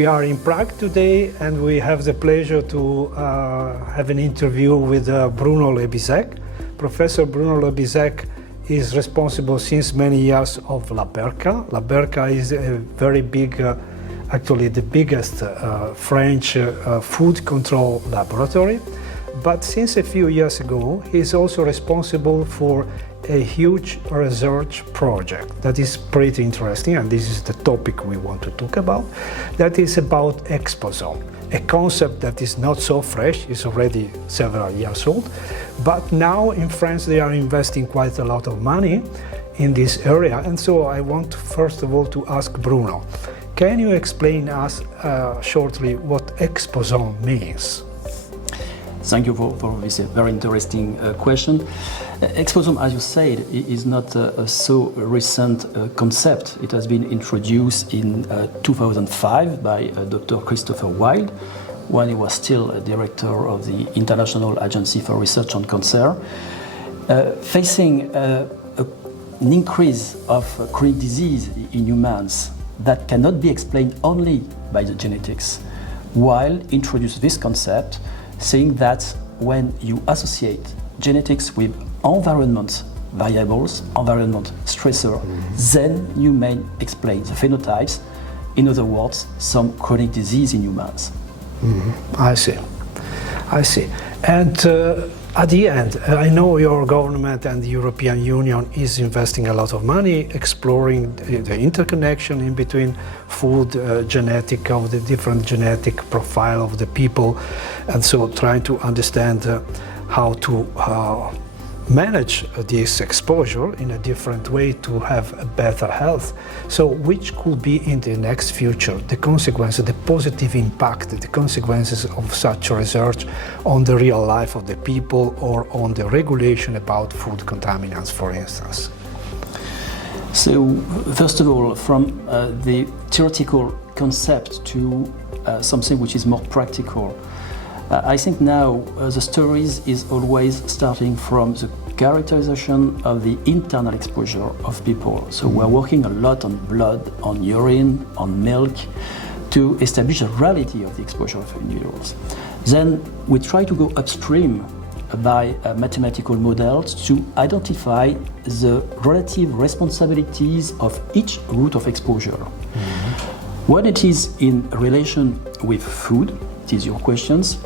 We are in Prague today, and we have the pleasure to have an interview with Bruno Le Bizec. Professor Bruno Le Bizec is responsible since many years of LABERCA. LABERCA is a very big, actually the biggest French food control laboratory. But since a few years ago, he is also responsible for a huge research project that is pretty interesting, and this is the topic we want to talk about. That is about exposome, a concept that is not so fresh, it's already several years old, but now in France they are investing quite a lot of money in this area. And so I want first of all to ask Bruno, can you explain us shortly what exposome means? Thank you for this very interesting question. Exposome, as you said, is not a so recent concept. It has been introduced in 2005 by Dr. Christopher Wilde, when he was still a director of the International Agency for Research on Cancer. Facing an increase of chronic disease in humans that cannot be explained only by the genetics, Wilde introduced this concept, saying that when you associate genetics with environment variables, environment stressor, then you may explain the phenotypes. In other words, some chronic disease in humans. I see. And at the end, I know your government and the European Union is investing a lot of money exploring the interconnection in between food, genetic, of the different genetic profile of the people, and so trying to understand how to manage this exposure in a different way to have a better health. So which could be in the next future the consequences, the positive impact, the consequences of such research on the real life of the people or on the regulation about food contaminants, for instance? So first of all, from the theoretical concept to something which is more practical, I think now the stories is always starting from the characterization of the internal exposure of people. So we're working a lot on blood, on urine, on milk, to establish a reality of the exposure of individuals. Then we try to go upstream by mathematical models to identify the relative responsibilities of each route of exposure. When it is in relation with food, it is your questions,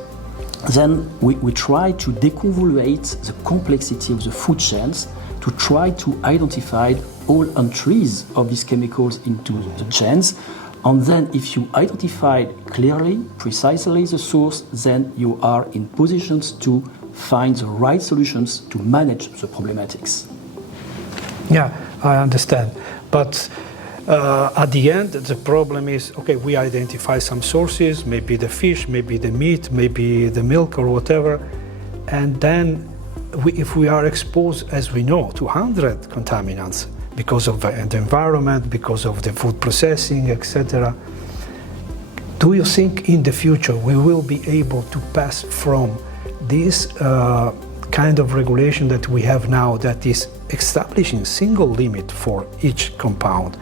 then we try to deconvolute the complexity of the food chains to try to identify all entries of these chemicals into the chains. And then if you identify clearly, precisely the source, then you are in positions to find the right solutions to manage the problematics. Yeah, I understand. But at the end, the problem is, okay, we identify some sources, maybe the fish, maybe the meat, maybe the milk or whatever, and then if we are exposed, as we know, to 100 contaminants because of the environment, because of the food processing, etc., do you think in the future we will be able to pass from this kind of regulation that we have now, that is establishing single limit for each compound,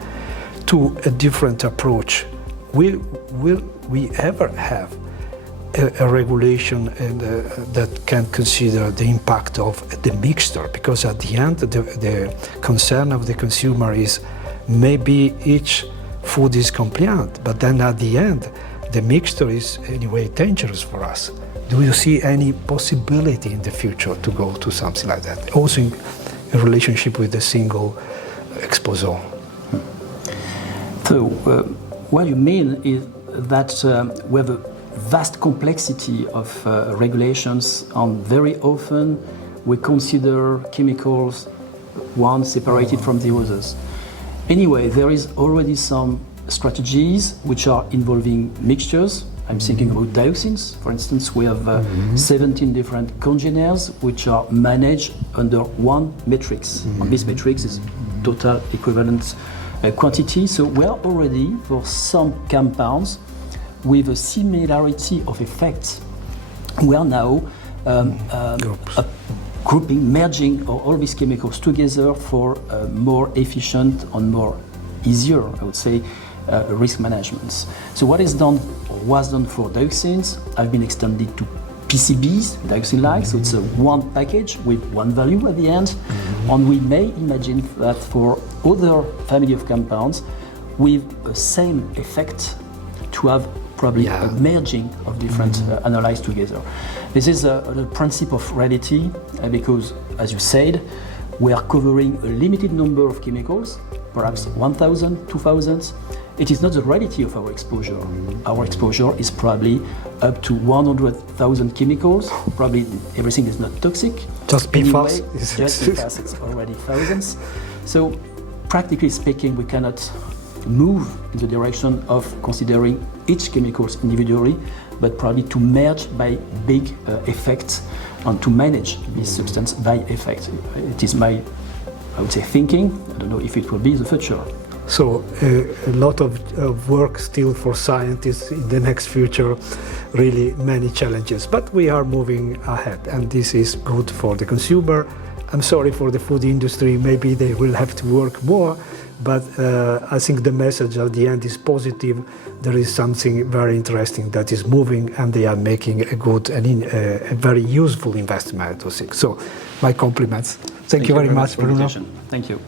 to a different approach? Will we ever have a regulation that can consider the impact of the mixture? Because at the end, the concern of the consumer is maybe each food is compliant, but then at the end, the mixture is anyway dangerous for us. Do you see any possibility in the future to go to something like that, also in relationship with the single exposome? So what you mean is that we have a vast complexity of regulations, and very often we consider chemicals one separated from the others. Anyway, there is already some strategies which are involving mixtures. I'm thinking about dioxins. For instance, we have 17 different congeners which are managed under one matrix. And this matrix is total equivalent quantity. So we are already, for some compounds with a similarity of effects, we are now grouping, merging all these chemicals together for more efficient and more easier, I would say, risk management. So what is done or was done for dioxins have been extended to PCBs, dioxin-like, so it's a one package with one value at the end. And we may imagine that for other family of compounds with the same effect to have probably a merging of different analyses together. This is the principle of reality because, as you said, we are covering a limited number of chemicals, perhaps 1,000, 2,000. It is not the reality of our exposure. Our exposure is probably up to 100,000 chemicals. Probably everything is not toxic. Just PFAS. Anyway, just PFAS, it's already thousands. So, practically speaking, we cannot move in the direction of considering each chemicals individually, but probably to merge by big effects and to manage this substance by effect. It is my, I would say, thinking. I don't know if it will be the future. So a lot of work still for scientists in the next future, really many challenges, but we are moving ahead and this is good for the consumer. I'm sorry for the food industry, maybe they will have to work more, but I think the message at the end is positive. There is something very interesting that is moving and they are making a good and a very useful investment, I think. So my compliments. Thank you very much, Bruno. Thank you.